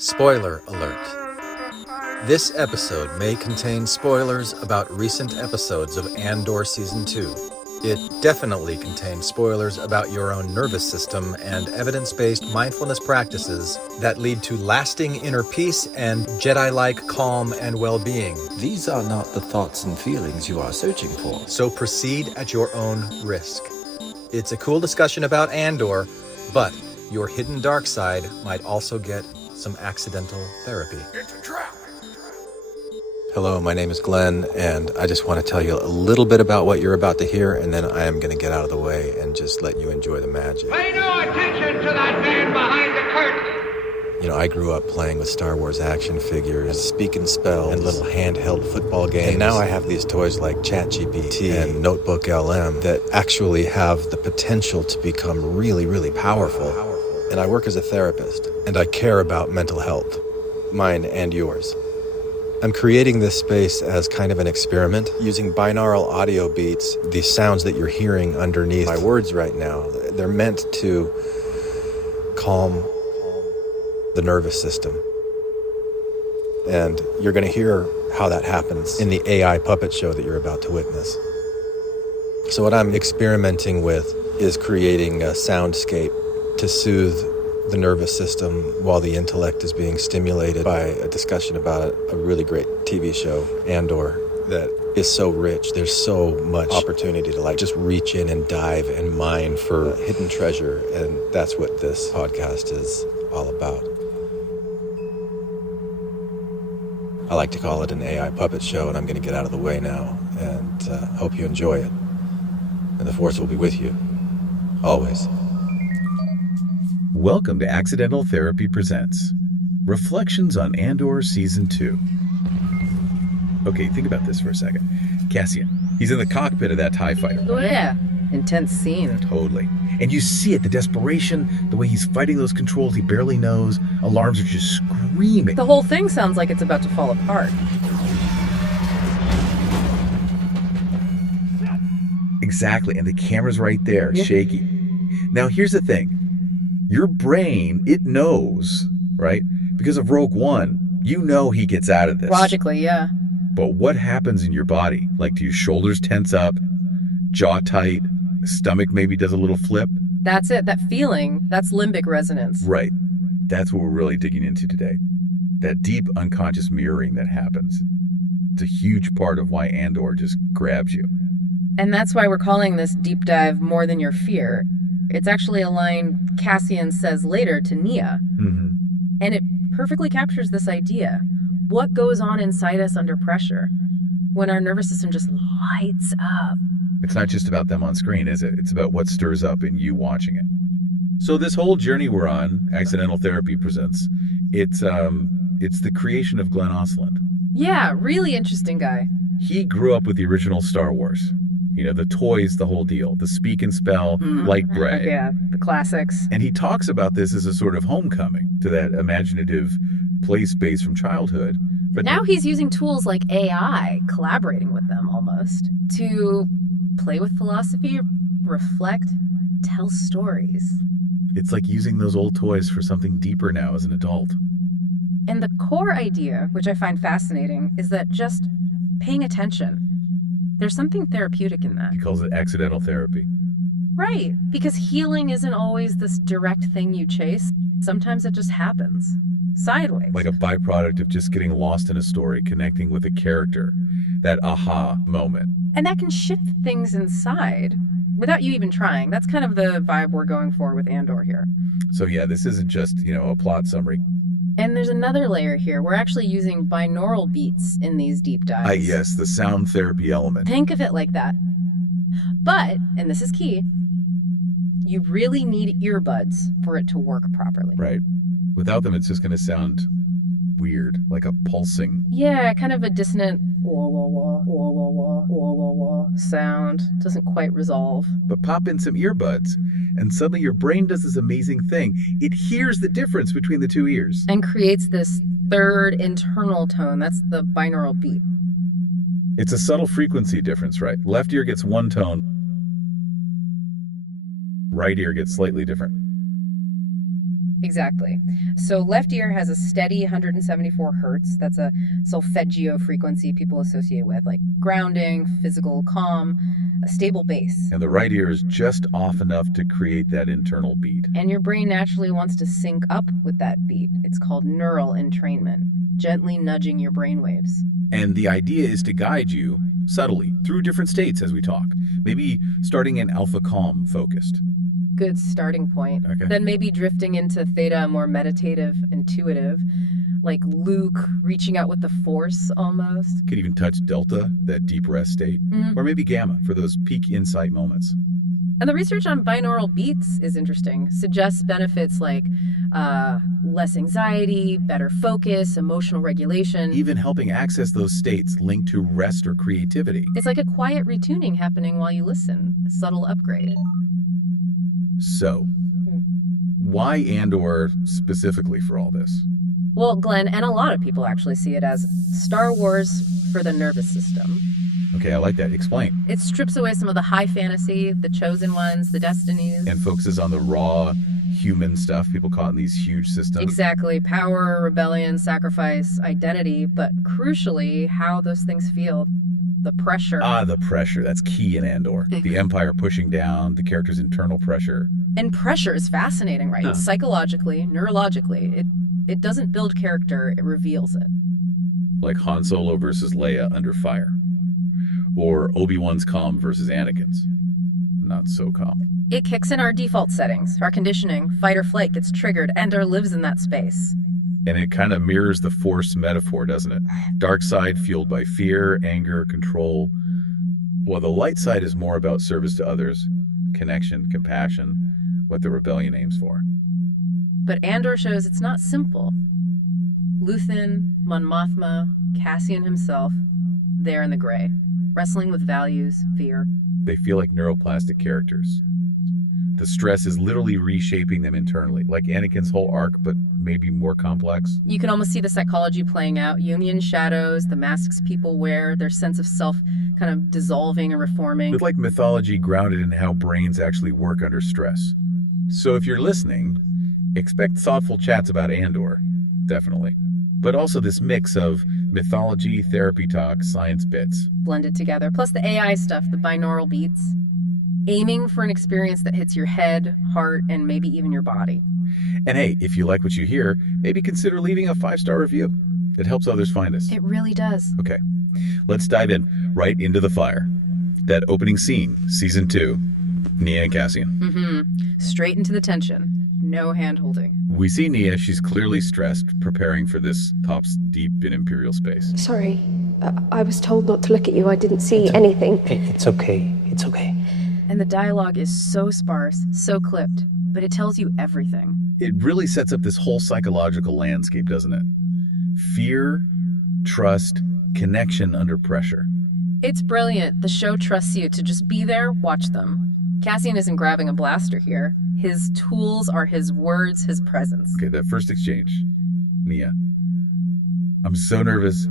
Spoiler alert. This episode may contain spoilers about recent episodes of Andor Season 2. It definitely contains spoilers about your own nervous system and evidence-based mindfulness practices that lead to lasting inner peace and Jedi-like calm and well-being. These are not the thoughts and feelings you are searching for. So proceed at your own risk. It's a cool discussion about Andor, but your hidden dark side might also get some accidental therapy. It's a trap. Hello, my name is Glenn, and I just want to tell you a little bit about what you're about to hear, and then I am going to get out of the way and just let you enjoy the magic. Pay no attention to that man behind the curtain. You know, I grew up playing with Star Wars action figures, speak and spell, and little handheld football games. And now I have these toys like ChatGPT and Notebook LM that actually have the potential to become really, really powerful. And I work as a therapist, and I care about mental health, mine and yours. I'm creating this space as kind of an experiment, using binaural audio beats, these sounds that you're hearing underneath my words right now. They're meant to calm the nervous system. And you're going to hear how that happens in the AI puppet show that you're about to witness. So what I'm experimenting with is creating a soundscape to soothe the nervous system while the intellect is being stimulated by a discussion about a really great TV show, Andor, that is so rich. There's so much opportunity to just reach in and dive and mine for hidden treasure, and that's what this podcast is all about. I like to call it an AI puppet show, and I'm going to get out of the way now, and hope you enjoy it. And the Force will be with you, always. Welcome to Accidental Therapy Presents Reflections on Andor Season 2. Okay, think about this for a second. Cassian, he's in the cockpit of that TIE fighter. Oh yeah, intense scene. Totally. And you see it, the desperation, the way he's fighting those controls he barely knows. Alarms are just screaming. The whole thing sounds like it's about to fall apart. Exactly, and the camera's right there, shaky. Now here's the thing. Your brain, it knows, right? Because of Rogue One, you know he gets out of this. Logically, yeah. But what happens in your body? Like, do your shoulders tense up, jaw tight, stomach maybe does a little flip? That's it, that feeling, that's limbic resonance. Right. That's what we're really digging into today. That deep unconscious mirroring that happens. It's a huge part of why Andor just grabs you. And that's why we're calling this deep dive More Than Your Fear. It's actually a line Cassian says later to Nia. Mm-hmm. And it perfectly captures this idea. What goes on inside us under pressure when our nervous system just lights up? It's not just about them on screen, is it? It's about what stirs up in you watching it. So this whole journey we're on, Accidental Therapy Presents, it's the creation of Glenn Ostlund. Yeah, really interesting guy. He grew up with the original Star Wars. You know, the toys, the whole deal, the speak and spell, light gray. Yeah, the classics. And he talks about this as a sort of homecoming to that imaginative play space from childhood. But now he's using tools like AI, collaborating with them almost, to play with philosophy, reflect, tell stories. It's like using those old toys for something deeper now as an adult. And the core idea, which I find fascinating, is that just paying attention. There's something therapeutic in that. He calls it accidental therapy. Right, because healing isn't always this direct thing you chase. Sometimes it just happens, sideways. Like a byproduct of just getting lost in a story, connecting with a character, that aha moment. And that can shift things inside without you even trying. That's kind of the vibe we're going for with Andor here. So yeah, this isn't just, a plot summary. And there's another layer here. We're actually using binaural beats in these deep dives. Yes, the sound therapy element. Think of it like that. But, and this is key, you really need earbuds for it to work properly. Right. Without them, it's just going to sound weird, like a pulsing. Yeah, kind of a dissonant wah, wah, wah, wah, wah, wah, wah, wah, wah sound. Doesn't quite resolve. But pop in some earbuds, and suddenly your brain does this amazing thing. It hears the difference between the two ears. And creates this third internal tone. That's the binaural beat. It's a subtle frequency difference, right? Left ear gets one tone. Right ear gets slightly different. Exactly. So left ear has a steady 174 hertz. That's a solfeggio frequency people associate with, like grounding, physical calm, a stable bass. And the right ear is just off enough to create that internal beat. And your brain naturally wants to sync up with that beat. It's called neural entrainment, gently nudging your brain waves. And the idea is to guide you subtly through different states as we talk. Maybe starting in alpha calm focused. Good starting point. Okay. Then maybe drifting into theta, more meditative, intuitive, like Luke reaching out with the force almost. Could even touch delta, that deep rest state, or maybe gamma for those peak insight moments. And the research on binaural beats is interesting. Suggests benefits like less anxiety, better focus, emotional regulation. Even helping access those states linked to rest or creativity. It's like a quiet retuning happening while you listen, a subtle upgrade. So, why Andor specifically for all this? Well, Glenn, and a lot of people actually see it as Star Wars for the nervous system. Okay, I like that. Explain. It strips away some of the high fantasy, the chosen ones, the destinies. And focuses on the raw human stuff, people caught in these huge systems. Exactly. Power, rebellion, sacrifice, identity, but crucially, how those things feel. The pressure. The pressure. That's key in Andor. The Empire pushing down, the character's internal pressure. And pressure is fascinating, right? Psychologically, neurologically, it doesn't build character, it reveals it. Like Han Solo versus Leia under fire. Or Obi-Wan's calm versus Anakin's not so calm. It kicks in our default settings, our conditioning, fight or flight gets triggered, Andor lives in that space. And it kind of mirrors the Force metaphor, doesn't it? Dark side fueled by fear, anger, control. While the light side is more about service to others, connection, compassion, what the rebellion aims for. But Andor shows it's not simple. Luthen, Mon Mothma, Cassian himself, they're in the gray, wrestling with values, fear. They feel like neuroplastic characters. The stress is literally reshaping them internally, like Anakin's whole arc, but maybe more complex. You can almost see the psychology playing out. Jungian shadows, the masks people wear, their sense of self kind of dissolving and reforming. It's like mythology grounded in how brains actually work under stress. So if you're listening, expect thoughtful chats about Andor, definitely. But also this mix of mythology, therapy talk, science bits. Blended together, plus the AI stuff, the binaural beats. Aiming for an experience that hits your head, heart, and maybe even your body. And hey, if you like what you hear, maybe consider leaving a 5-star review. It helps others find us. It really does. Okay, let's dive in, right into the fire. That opening scene, season 2, Nia and Cassian. Straight into the tension. No hand-holding. We see Nia, she's clearly stressed, preparing for this pops deep in Imperial space. Sorry, I was told not to look at you. I didn't see anything. It's okay. It's okay. And the dialogue is so sparse, so clipped, but it tells you everything. It really sets up this whole psychological landscape, doesn't it? Fear, trust, connection under pressure. It's brilliant. The show trusts you to just be there, watch them. Cassian isn't grabbing a blaster here. His tools are his words, his presence. Okay, that first exchange. Nia, I'm so nervous.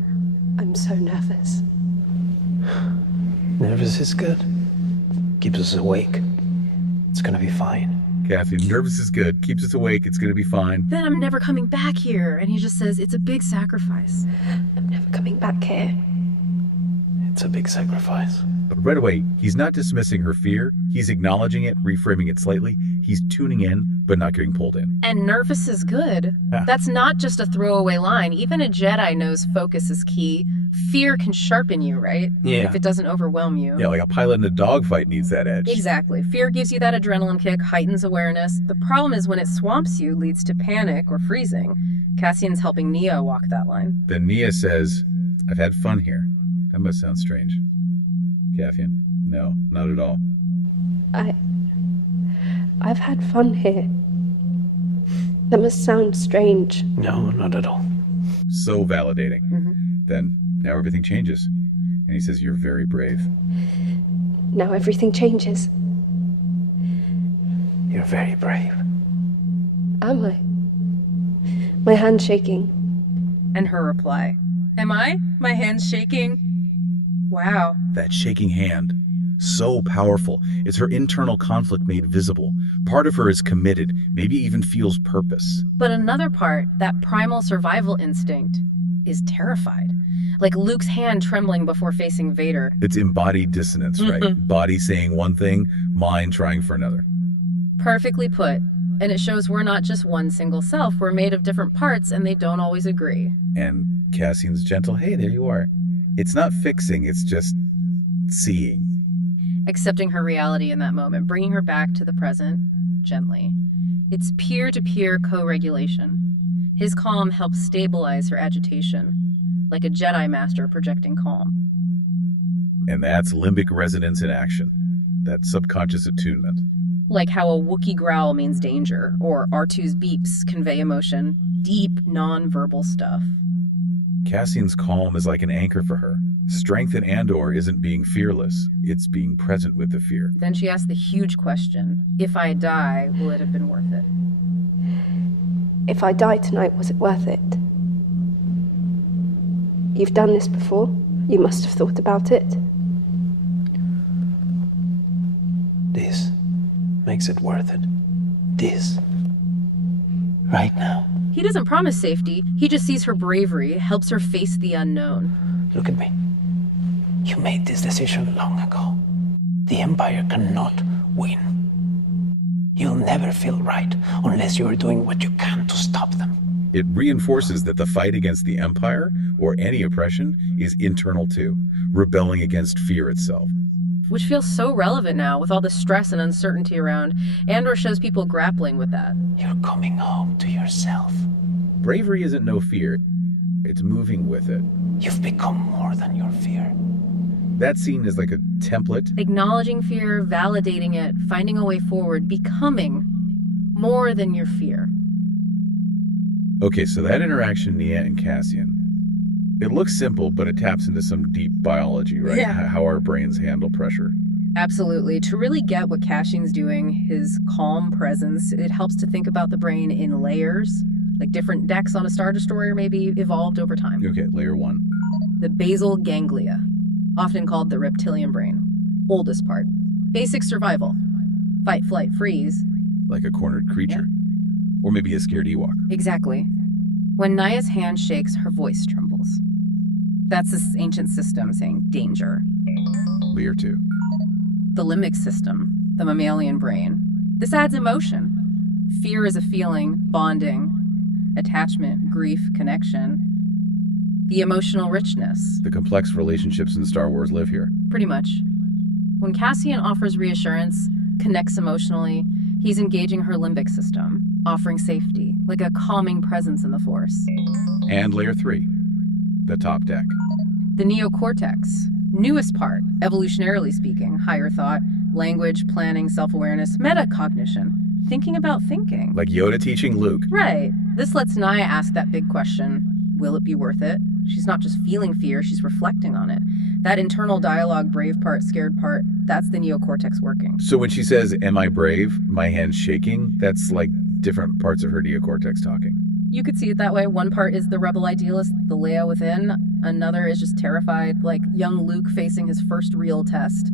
I'm so nervous. Nervous is good. Keeps us awake. It's gonna be fine. Kathy, nervous is good. Keeps us awake. It's going to be fine. Then I'm never coming back here. And he just says, it's a big sacrifice. I'm never coming back here. It's a big sacrifice. But right away, he's not dismissing her fear. He's acknowledging it, reframing it slightly. He's tuning in, but not getting pulled in. And nervous is good. That's not just a throwaway line. Even a Jedi knows focus is key. Fear can sharpen you, right? Yeah. If it doesn't overwhelm you. Yeah, like a pilot in a dogfight needs that edge. Exactly. Fear gives you that adrenaline kick, heightens awareness. The problem is when it swamps you, leads to panic or freezing. Cassian's helping Nia walk that line. Then Nia says, I've had fun here. That must sound strange. Cassian, no, not at all. I've had fun here. That must sound strange. No, not at all. So validating. Then now everything changes. And he says, you're very brave. Now everything changes. You're very brave. Am I? My hand's shaking. And her reply, am I? My hand's shaking? Wow. That shaking hand. So powerful. It's her internal conflict made visible. Part of her is committed, maybe even feels purpose. But another part, that primal survival instinct, is terrified. Like Luke's hand trembling before facing Vader. It's embodied dissonance, right? Body saying one thing, mind trying for another. Perfectly put. And it shows we're not just one single self. We're made of different parts, and they don't always agree. And Cassian's gentle, hey, there you are. It's not fixing, it's just seeing. Accepting her reality in that moment, bringing her back to the present, gently. It's peer-to-peer co-regulation. His calm helps stabilize her agitation, like a Jedi master projecting calm. And that's limbic resonance in action. That subconscious attunement. Like how a Wookiee growl means danger, or R2's beeps convey emotion, deep, non-verbal stuff. Cassian's calm is like an anchor for her. Strength in Andor isn't being fearless, it's being present with the fear. Then she asks the huge question, if I die, will it have been worth it? If I die tonight, was it worth it? You've done this before. You must have thought about it. This makes it worth it. This. Right now. He doesn't promise safety. He just sees her bravery, helps her face the unknown. Look at me. You made this decision long ago. The Empire cannot win. You'll never feel right unless you are doing what you can to stop them. It reinforces that the fight against the Empire, or any oppression, is internal too, rebelling against fear itself. Which feels so relevant now with all the stress and uncertainty around. Andor shows people grappling with that. You're coming home to yourself. Bravery isn't no fear, it's moving with it. You've become more than your fear. That scene is like a template. Acknowledging fear, validating it, finding a way forward, becoming more than your fear. Okay, so that interaction, Nia and Cassian, it looks simple, but it taps into some deep biology, right? Yeah. How our brains handle pressure. Absolutely. To really get what Cassian's doing, his calm presence, it helps to think about the brain in layers, like different decks on a Star Destroyer maybe evolved over time. Okay, layer one. The basal ganglia, often called the reptilian brain, oldest part. Basic survival. Fight, flight, freeze. Like a cornered creature. Or maybe a scared Ewok. Exactly. When Naya's hand shakes, her voice trembles. That's this ancient system saying danger. Layer two. The limbic system, the mammalian brain. This adds emotion. Fear is a feeling, bonding, attachment, grief, connection. The emotional richness. The complex relationships in Star Wars live here. Pretty much. When Cassian offers reassurance, connects emotionally, he's engaging her limbic system, offering safety, like a calming presence in the Force. And layer three. The top deck. The neocortex, newest part, evolutionarily speaking, higher thought, language, planning, self-awareness, metacognition, thinking about thinking. Like Yoda teaching Luke. Right. This lets Naya ask that big question, will it be worth it? She's not just feeling fear, she's reflecting on it. That internal dialogue, brave part, scared part, that's the neocortex working. So when she says, am I brave? My hand's shaking, that's like different parts of her neocortex talking. You could see it that way. One part is the rebel idealist, the Leia within. Another is just terrified, like young Luke facing his first real test.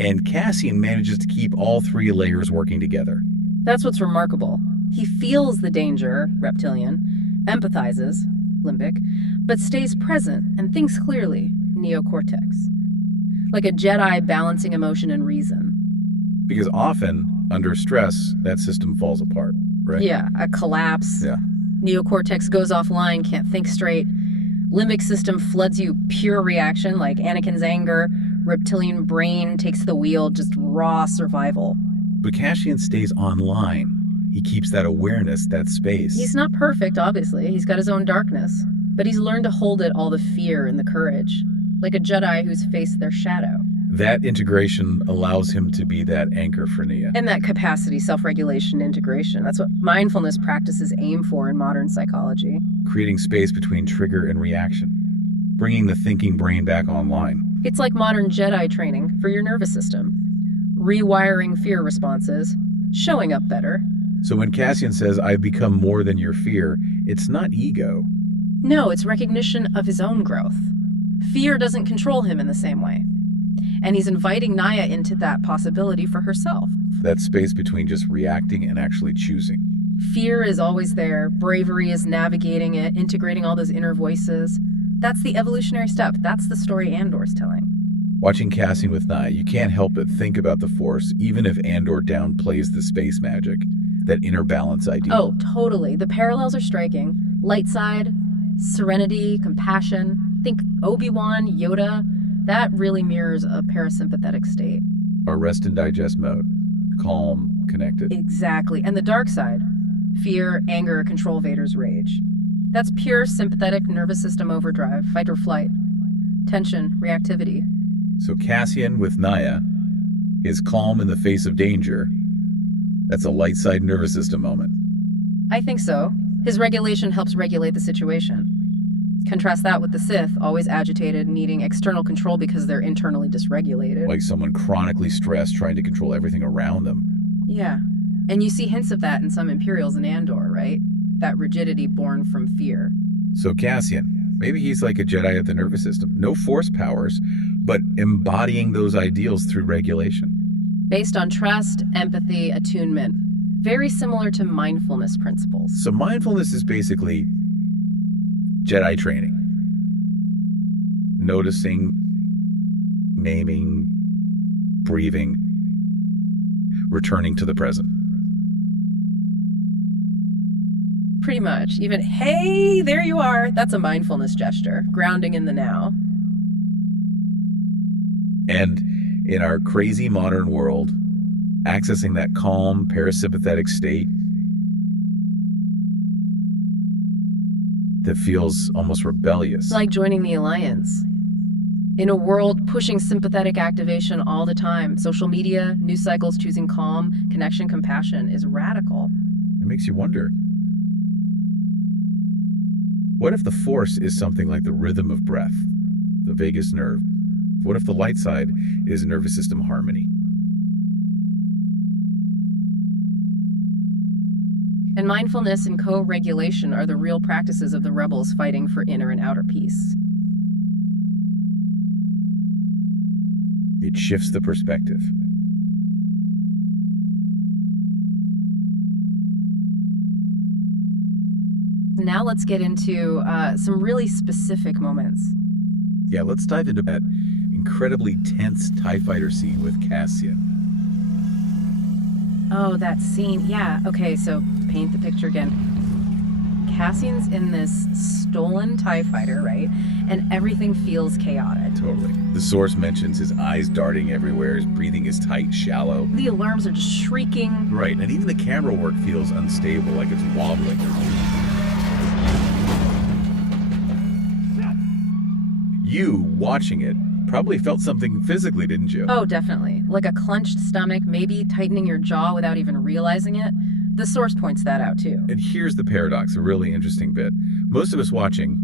And Cassian manages to keep all three layers working together. That's what's remarkable. He feels the danger, reptilian, empathizes, limbic, but stays present and thinks clearly, neocortex. Like a Jedi balancing emotion and reason. Because often, under stress, that system falls apart, right? Yeah, a collapse. Yeah. Neocortex goes offline, can't think straight. Limbic system floods you pure reaction, like Anakin's anger. Reptilian brain takes the wheel, just raw survival. But Cassian stays online. He keeps that awareness, that space. He's not perfect, obviously. He's got his own darkness. But he's learned to hold it, all the fear and the courage. Like a Jedi who's faced their shadow. That integration allows him to be that anchor for Nia. And that capacity, self-regulation, integration. That's what mindfulness practices aim for in modern psychology. Creating space between trigger and reaction. Bringing the thinking brain back online. It's like modern Jedi training for your nervous system. Rewiring fear responses, showing up better. So when Cassian says, I've become more than your fear, it's not ego. No, it's recognition of his own growth. Fear doesn't control him in the same way. And he's inviting Naya into that possibility for herself. That space between just reacting and actually choosing. Fear is always there. Bravery is navigating it, integrating all those inner voices. That's the evolutionary step. That's the story Andor's telling. Watching Cassian with Naya, you can't help but think about the Force, even if Andor downplays the space magic, that inner balance idea. Oh, totally. The parallels are striking. Light side, serenity, compassion. Think Obi-Wan, Yoda. That really mirrors a parasympathetic state. Our rest and digest mode. Calm, connected. Exactly. And the dark side. Fear, anger, control Vader's rage. That's pure sympathetic nervous system overdrive, fight or flight. Tension, reactivity. So Cassian with Naya is calm in the face of danger. That's a light side nervous system moment. I think so. His regulation helps regulate the situation. Contrast that with the Sith, always agitated, needing external control because they're internally dysregulated. Like someone chronically stressed trying to control everything around them. Yeah. And you see hints of that in some Imperials in Andor, right? That rigidity born from fear. So Cassian, maybe he's like a Jedi of the nervous system. No force powers, but embodying those ideals through regulation. Based on trust, empathy, attunement. Very similar to mindfulness principles. So mindfulness is basically Jedi training. Noticing, naming, breathing, returning to the present. Pretty much. Even, hey, there you are. That's a mindfulness gesture. Grounding in the now. And in our crazy modern world, accessing that calm, parasympathetic state that feels almost rebellious. It's like joining the Alliance. In a world pushing sympathetic activation all the time, social media, news cycles choosing calm, connection, compassion is radical. It makes you wonder. What if the Force is something like the rhythm of breath, the vagus nerve? What if the light side is nervous system harmony? And mindfulness and co-regulation are the real practices of the rebels fighting for inner and outer peace. It shifts the perspective. Now let's get into some really specific moments. Yeah, let's dive into that incredibly tense TIE fighter scene with Cassian. Oh, that scene. Yeah, okay, so paint the picture again. Cassian's in this stolen TIE fighter, right? And everything feels chaotic. Totally. The source mentions his eyes darting everywhere, his breathing is tight, shallow. The alarms are just shrieking. Right, and even the camera work feels unstable, like it's wobbling. You, watching it, probably felt something physically, didn't you? Oh, definitely. Like a clenched stomach, maybe tightening your jaw without even realizing it. The source points that out too. And here's the paradox, a really interesting bit. Most of us watching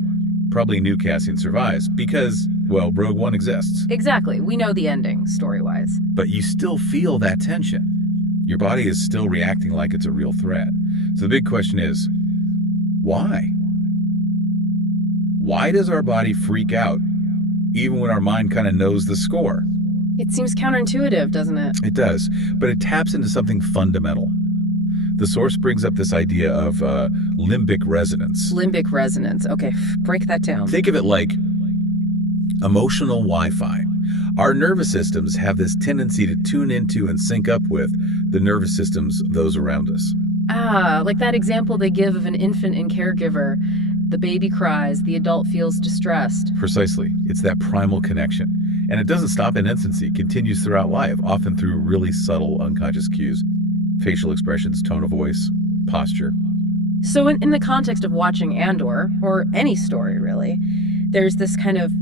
probably knew Cassian survives because, well, Rogue One exists. Exactly. We know the ending, story-wise. But you still feel that tension. Your body is still reacting like it's a real threat. So the big question is, why? Why does our body freak out, even when our mind kind of knows the score? It seems counterintuitive, doesn't it? It does, but it taps into something fundamental. The source brings up this idea of limbic resonance. Limbic resonance. Okay, break that down. Think of it like emotional Wi-Fi. Our nervous systems have this tendency to tune into and sync up with the nervous systems of those around us. Ah, like that example they give of an infant and caregiver. The baby cries, the adult feels distressed. Precisely. It's that primal connection. And it doesn't stop in infancy. It continues throughout life, often through really subtle unconscious cues. Facial expressions, tone of voice, posture. So in the context of watching Andor, or any story really, there's this kind of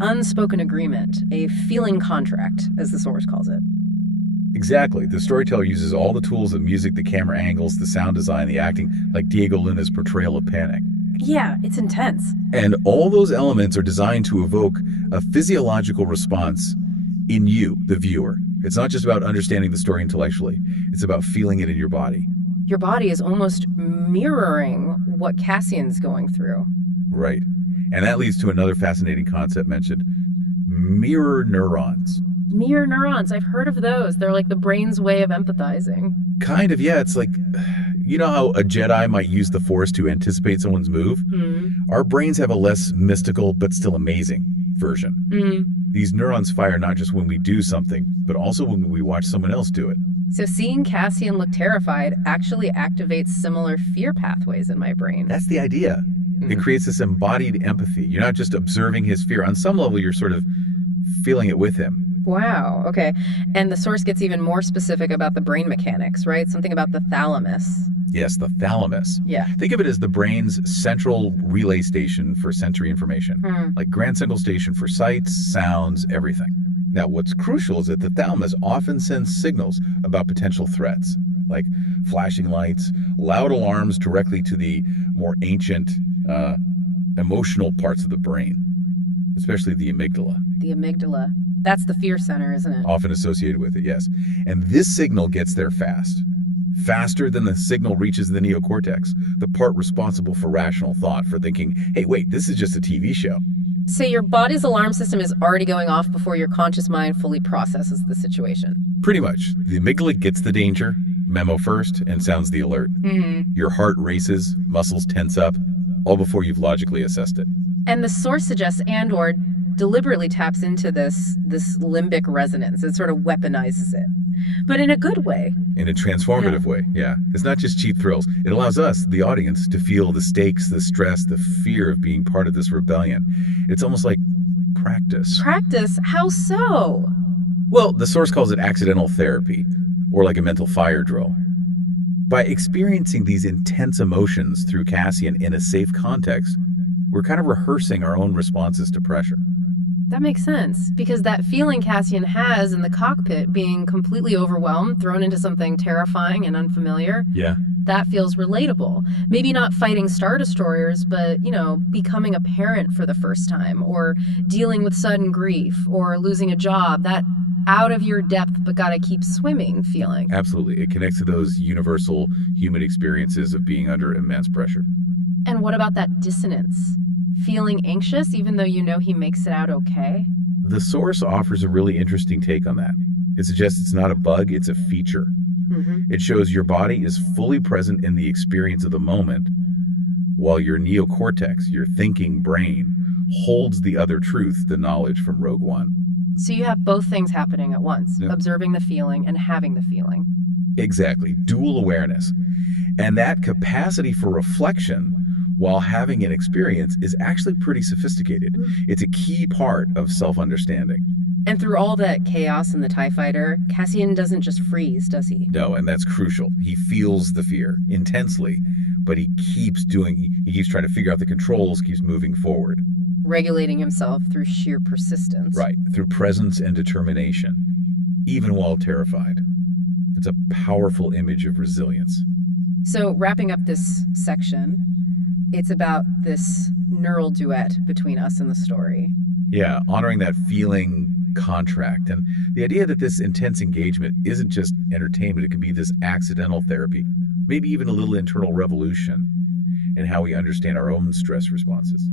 unspoken agreement, a feeling contract, as the source calls it. Exactly. The storyteller uses all the tools of music, the camera angles, the sound design, the acting, like Diego Luna's portrayal of panic. Yeah, it's intense. And all those elements are designed to evoke a physiological response in you, the viewer. It's not just about understanding the story intellectually. It's about feeling it in your body. Your body is almost mirroring what Cassian's going through. Right. And that leads to another fascinating concept mentioned, mirror neurons. Mirror neurons, I've heard of those. They're like the brain's way of empathizing. Kind of, yeah. It's like, you know how a Jedi might use the Force to anticipate someone's move? Our brains have a less mystical but still amazing version. These neurons fire not just when we do something, but also when we watch someone else do it. So seeing Cassian look terrified actually activates similar fear pathways in my brain. That's the idea. It creates this embodied empathy. You're not just observing his fear. On some level, you're sort of feeling it with him. Wow, okay. And the source gets even more specific about the brain mechanics, right? Something about the thalamus. Yes, the thalamus. Yeah. Think of it as the brain's central relay station for sensory information, like Grand Central Station for sights, sounds, everything. Now, what's crucial is that the thalamus often sends signals about potential threats, like flashing lights, loud alarms directly to the more ancient emotional parts of the brain, especially the amygdala. The amygdala. That's the fear center, isn't it? Often associated with it, yes. And this signal gets there fast. Faster than the signal reaches the neocortex, the part responsible for rational thought, for thinking, hey, wait, this is just a TV show. So your body's alarm system is already going off before your conscious mind fully processes the situation. Pretty much. The amygdala gets the danger, memo first, and sounds the alert. Your heart races, muscles tense up, all before you've logically assessed it. And the source suggests Andor deliberately taps into this limbic resonance. It sort of weaponizes it, but in a good way. In a transformative way, yeah. It's not just cheap thrills. It allows us, the audience, to feel the stakes, the stress, the fear of being part of this rebellion. It's almost like practice. Practice? How so? Well, the source calls it accidental therapy, or like a mental fire drill. By experiencing these intense emotions through Cassian in a safe context, we're kind of rehearsing our own responses to pressure. That makes sense, because that feeling Cassian has in the cockpit, being completely overwhelmed, thrown into something terrifying and unfamiliar, that feels relatable. Maybe not fighting Star Destroyers, but, becoming a parent for the first time, or dealing with sudden grief, or losing a job, that out of your depth but gotta keep swimming feeling. Absolutely. It connects to those universal human experiences of being under immense pressure. And what about that dissonance? Feeling anxious even though you know he makes it out okay? The source offers a really interesting take on that. It suggests it's not a bug, it's a feature. It shows your body is fully present in the experience of the moment, while your neocortex, your thinking brain, holds the other truth, the knowledge from Rogue One. So you have both things happening at once, observing the feeling and having the feeling. Exactly, dual awareness. And that capacity for reflection while having an experience is actually pretty sophisticated. It's a key part of self-understanding. And through all that chaos in the TIE fighter, Cassian doesn't just freeze, does he? No, and that's crucial. He feels the fear intensely, but he keeps trying to figure out the controls, keeps moving forward. Regulating himself through sheer persistence. Right, through presence and determination, even while terrified. It's a powerful image of resilience. So wrapping up this section, it's about this neural duet between us and the story. Yeah, honoring that feeling contract, and the idea that this intense engagement isn't just entertainment, it can be this accidental therapy, maybe even a little internal revolution in how we understand our own stress responses.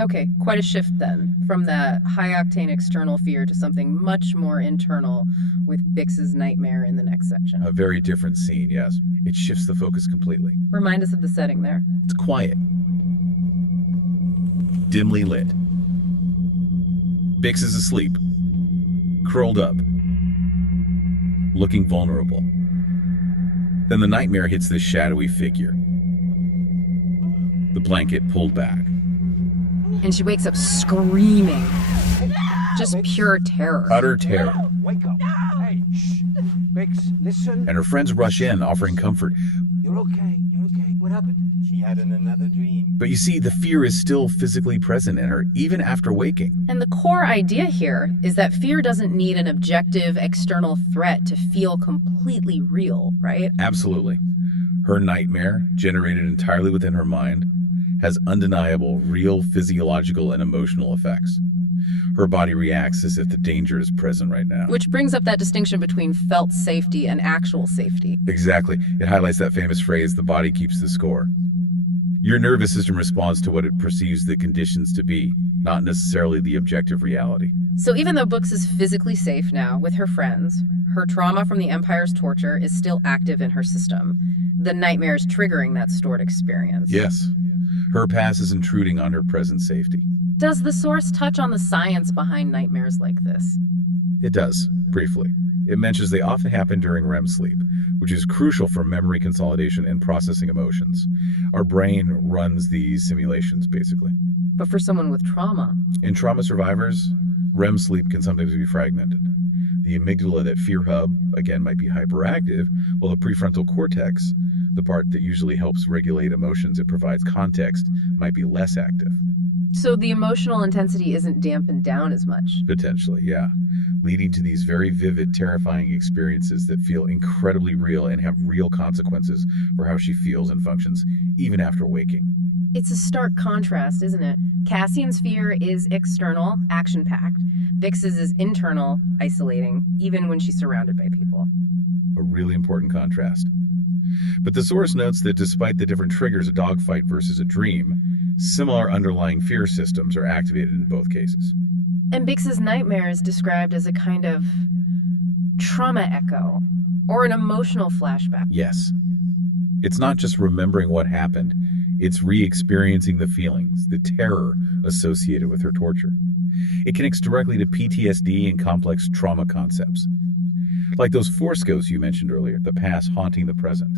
Okay, quite a shift then, from that high-octane external fear to something much more internal with Bix's nightmare in the next section. A very different scene, yes. It shifts the focus completely. Remind us of the setting there. It's quiet. Dimly lit. Bix is asleep. Curled up. Looking vulnerable. Then the nightmare hits this shadowy figure. The blanket pulled back. And she wakes up screaming. Just pure terror. Utter terror. Wake up. Hey, shh. Bix, listen. And her friends rush in, offering comfort. You're okay. You're okay. What happened? She had another dream. But you see, the fear is still physically present in her, even after waking. And the core idea here is that fear doesn't need an objective external threat to feel completely real, right? Absolutely. Her nightmare, generated entirely within her mind, has undeniable, real physiological and emotional effects. Her body reacts as if the danger is present right now. Which brings up that distinction between felt safety and actual safety. Exactly. It highlights that famous phrase, the body keeps the score. Your nervous system responds to what it perceives the conditions to be, not necessarily the objective reality. So even though Books is physically safe now with her friends, her trauma from the Empire's torture is still active in her system. The nightmares triggering that stored experience. Yes. Her past is intruding on her present safety. Does the source touch on the science behind nightmares like this? It does, briefly. It mentions they often happen during REM sleep, which is crucial for memory consolidation and processing emotions. Our brain runs these simulations, basically. But for someone with trauma? In trauma survivors, REM sleep can sometimes be fragmented. The amygdala, that fear hub, again, might be hyperactive, while the prefrontal cortex, the part that usually helps regulate emotions and provides context, might be less active. So the emotional intensity isn't dampened down as much? Potentially, yeah. Leading to these very vivid, terrifying experiences that feel incredibly real and have real consequences for how she feels and functions, even after waking. It's a stark contrast, isn't it? Cassian's fear is external, action-packed. Vix's is internal, isolating, even when she's surrounded by people. A really important contrast. But the source notes that despite the different triggers, a dogfight versus a dream, similar underlying fear systems are activated in both cases. And Bix's nightmare is described as a kind of trauma echo, or an emotional flashback. Yes. It's not just remembering what happened, it's re-experiencing the feelings, the terror associated with her torture. It connects directly to PTSD and complex trauma concepts. Like those force ghosts you mentioned earlier, the past haunting the present.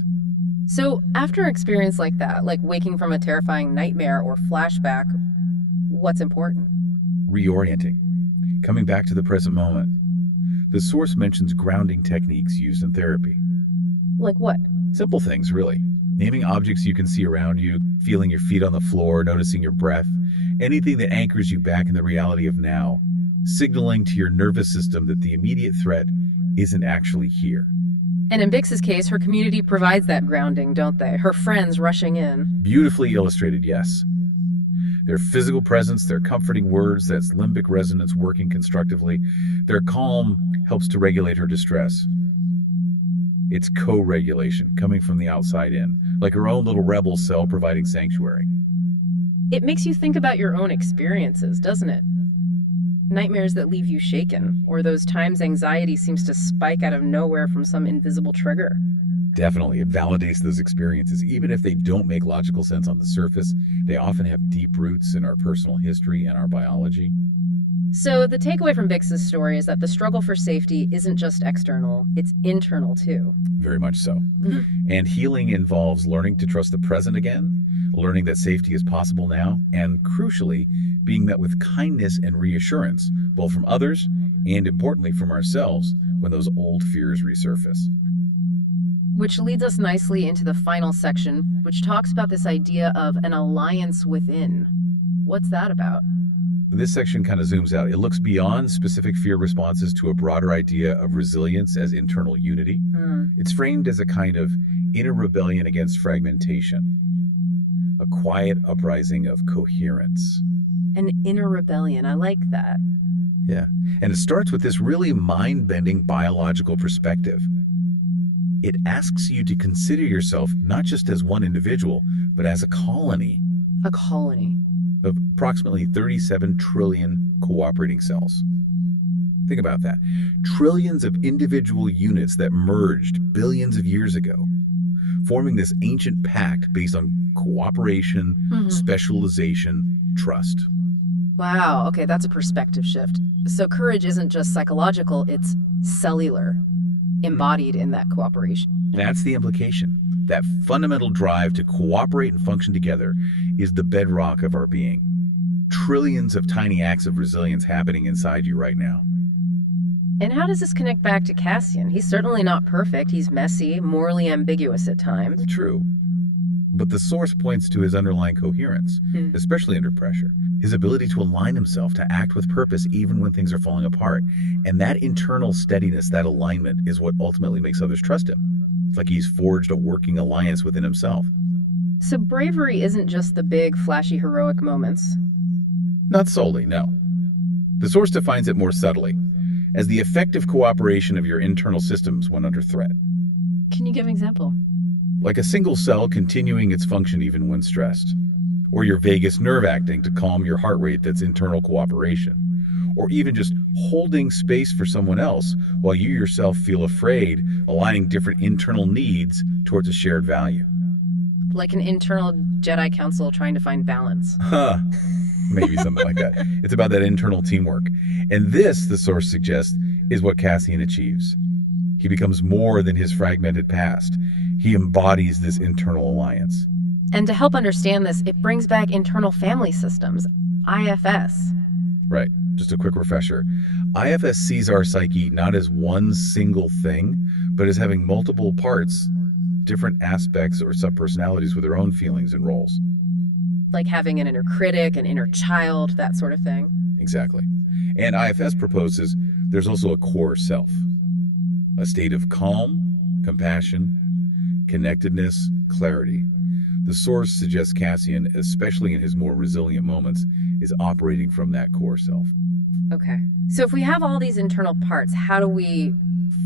So after an experience like that, like waking from a terrifying nightmare or flashback, what's important? Reorienting. Coming back to the present moment. The source mentions grounding techniques used in therapy. Like what? Simple things, really. Naming objects you can see around you, feeling your feet on the floor, noticing your breath, anything that anchors you back in the reality of now, signaling to your nervous system that the immediate threat isn't actually here. And in Bix's case, her community provides that grounding, don't they? Her friends rushing in. Beautifully illustrated, yes. Their physical presence, their comforting words, that's limbic resonance working constructively. Their calm helps to regulate her distress. It's co-regulation, coming from the outside in, like her own little rebel cell providing sanctuary. It makes you think about your own experiences, doesn't it? Nightmares that leave you shaken, or those times anxiety seems to spike out of nowhere from some invisible trigger. Definitely, it validates those experiences. Even if they don't make logical sense on the surface, they often have deep roots in our personal history and our biology. So the takeaway from Bix's story is that the struggle for safety isn't just external, it's internal too. Very much so. And healing involves learning to trust the present again, learning that safety is possible now, and crucially, being met with kindness and reassurance, both from others and, importantly, from ourselves when those old fears resurface. Which leads us nicely into the final section, which talks about this idea of an alliance within. What's that about? This section kind of zooms out. It looks beyond specific fear responses to a broader idea of resilience as internal unity. It's framed as a kind of inner rebellion against fragmentation, a quiet uprising of coherence. An inner rebellion, I like that. Yeah, and it starts with this really mind-bending biological perspective. It asks you to consider yourself not just as one individual, but as a colony. A colony. Of approximately 37 trillion cooperating cells. Think about that. Trillions of individual units that merged billions of years ago, forming this ancient pact based on cooperation, specialization, trust. Wow, okay, that's a perspective shift. So courage isn't just psychological, it's cellular, embodied in that cooperation. That's the implication. That fundamental drive to cooperate and function together is the bedrock of our being. Trillions of tiny acts of resilience happening inside you right now. And how does this connect back to Cassian? He's certainly not perfect. He's messy, morally ambiguous at times. True. But the source points to his underlying coherence, especially under pressure. His ability to align himself, to act with purpose even when things are falling apart. And that internal steadiness, that alignment, is what ultimately makes others trust him. It's like he's forged a working alliance within himself. So bravery isn't just the big, flashy, heroic moments. Not solely, no. The source defines it more subtly, as the effective cooperation of your internal systems when under threat. Can you give an example? Like a single cell continuing its function even when stressed. Or your vagus nerve acting to calm your heart rate, that's internal cooperation. or even just holding space for someone else while you yourself feel afraid, aligning different internal needs towards a shared value. Like an internal Jedi Council trying to find balance. Huh. Maybe something like that. It's about that internal teamwork. And this, the source suggests, is what Cassian achieves. He becomes more than his fragmented past. He embodies this internal alliance. And to help understand this, it brings back internal family systems, IFS. Right. Just a quick refresher. IFS sees our psyche not as one single thing, but as having multiple parts, different aspects or subpersonalities with their own feelings and roles. Like having an inner critic, an inner child, that sort of thing. Exactly. And IFS proposes there's also a core self, a state of calm, compassion, connectedness, clarity. The source suggests Cassian, especially in his more resilient moments, is operating from that core self. Okay. So if we have all these internal parts, how do we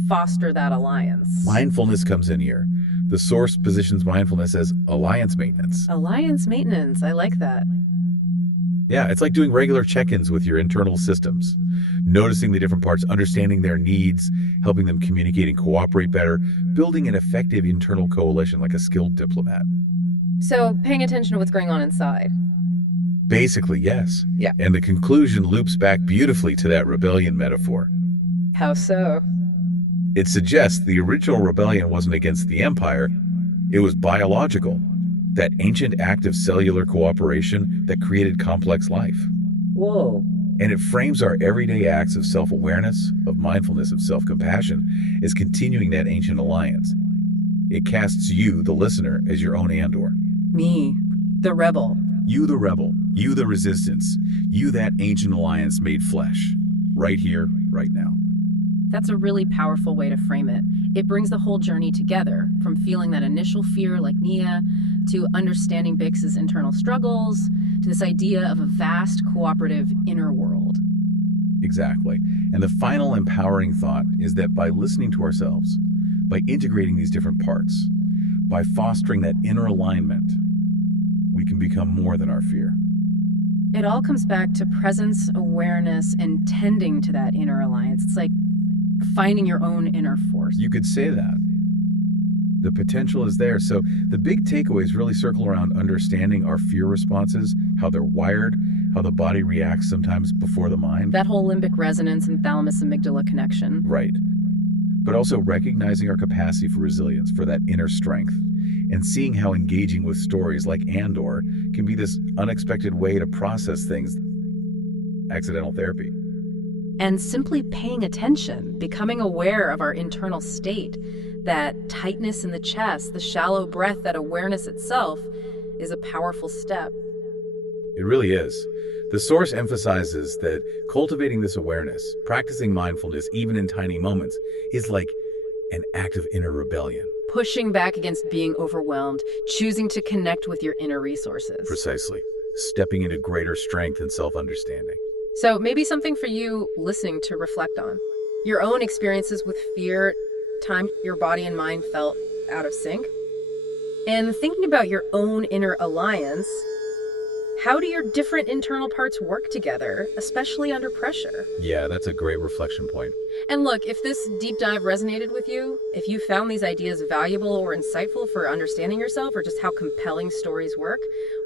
foster that alliance? Mindfulness comes in here. The source positions mindfulness as alliance maintenance. Alliance maintenance. I like that. Yeah, it's like doing regular check-ins with your internal systems, noticing the different parts, understanding their needs, helping them communicate and cooperate better, building an effective internal coalition like a skilled diplomat. So paying attention to what's going on inside. Basically, yes. Yeah. And the conclusion loops back beautifully to that rebellion metaphor. How so? It suggests the original rebellion wasn't against the Empire, it was biological. That ancient act of cellular cooperation that created complex life. Whoa. And it frames our everyday acts of self-awareness, of mindfulness, of self-compassion as continuing that ancient alliance. It casts you, the listener, as your own Andor. Me, the rebel. You, the rebel. You, the resistance. You, that ancient alliance made flesh. Right here, right now. That's a really powerful way to frame it. It brings the whole journey together, from feeling that initial fear like Nia, to understanding Bix's internal struggles, to this idea of a vast cooperative inner world. Exactly. And the final empowering thought is that by listening to ourselves, by integrating these different parts, by fostering that inner alignment, we can become more than our fear. It all comes back to presence, awareness, and tending to that inner alliance. It's like finding your own inner force. You could say that. The potential is there. So the big takeaways really circle around understanding our fear responses, how they're wired, how the body reacts sometimes before the mind. That whole limbic resonance and thalamus-amygdala connection. Right. But also recognizing our capacity for resilience, for that inner strength, and seeing how engaging with stories like Andor can be this unexpected way to process things. Accidental therapy. And simply paying attention, becoming aware of our internal state, that tightness in the chest, the shallow breath, that awareness itself is a powerful step. It really is. The source emphasizes that cultivating this awareness, practicing mindfulness even in tiny moments, is like an act of inner rebellion. Pushing back against being overwhelmed, choosing to connect with your inner resources. Precisely. Stepping into greater strength and self-understanding. So maybe something for you listening to reflect on. Your own experiences with fear, times your body and mind felt out of sync. And thinking about your own inner alliance, how do your different internal parts work together, especially under pressure? Yeah, that's a great reflection point. And look, if this deep dive resonated with you, if you found these ideas valuable or insightful for understanding yourself or just how compelling stories work,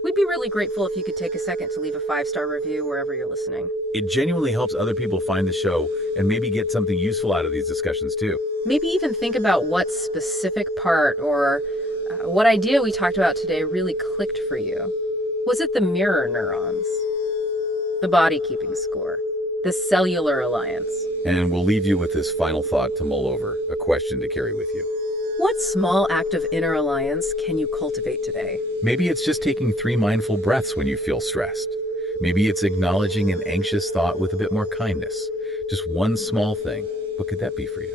we'd be really grateful if you could take a second to leave a 5-star review wherever you're listening. It genuinely helps other people find the show and maybe get something useful out of these discussions too. Maybe even think about what specific part or what idea we talked about today really clicked for you. Was it the mirror neurons? The body keeping score? The cellular alliance? And we'll leave you with this final thought to mull over, a question to carry with you. What small act of inner alliance can you cultivate today? Maybe it's just taking 3 mindful breaths when you feel stressed. Maybe it's acknowledging an anxious thought with a bit more kindness. Just one small thing. What could that be for you?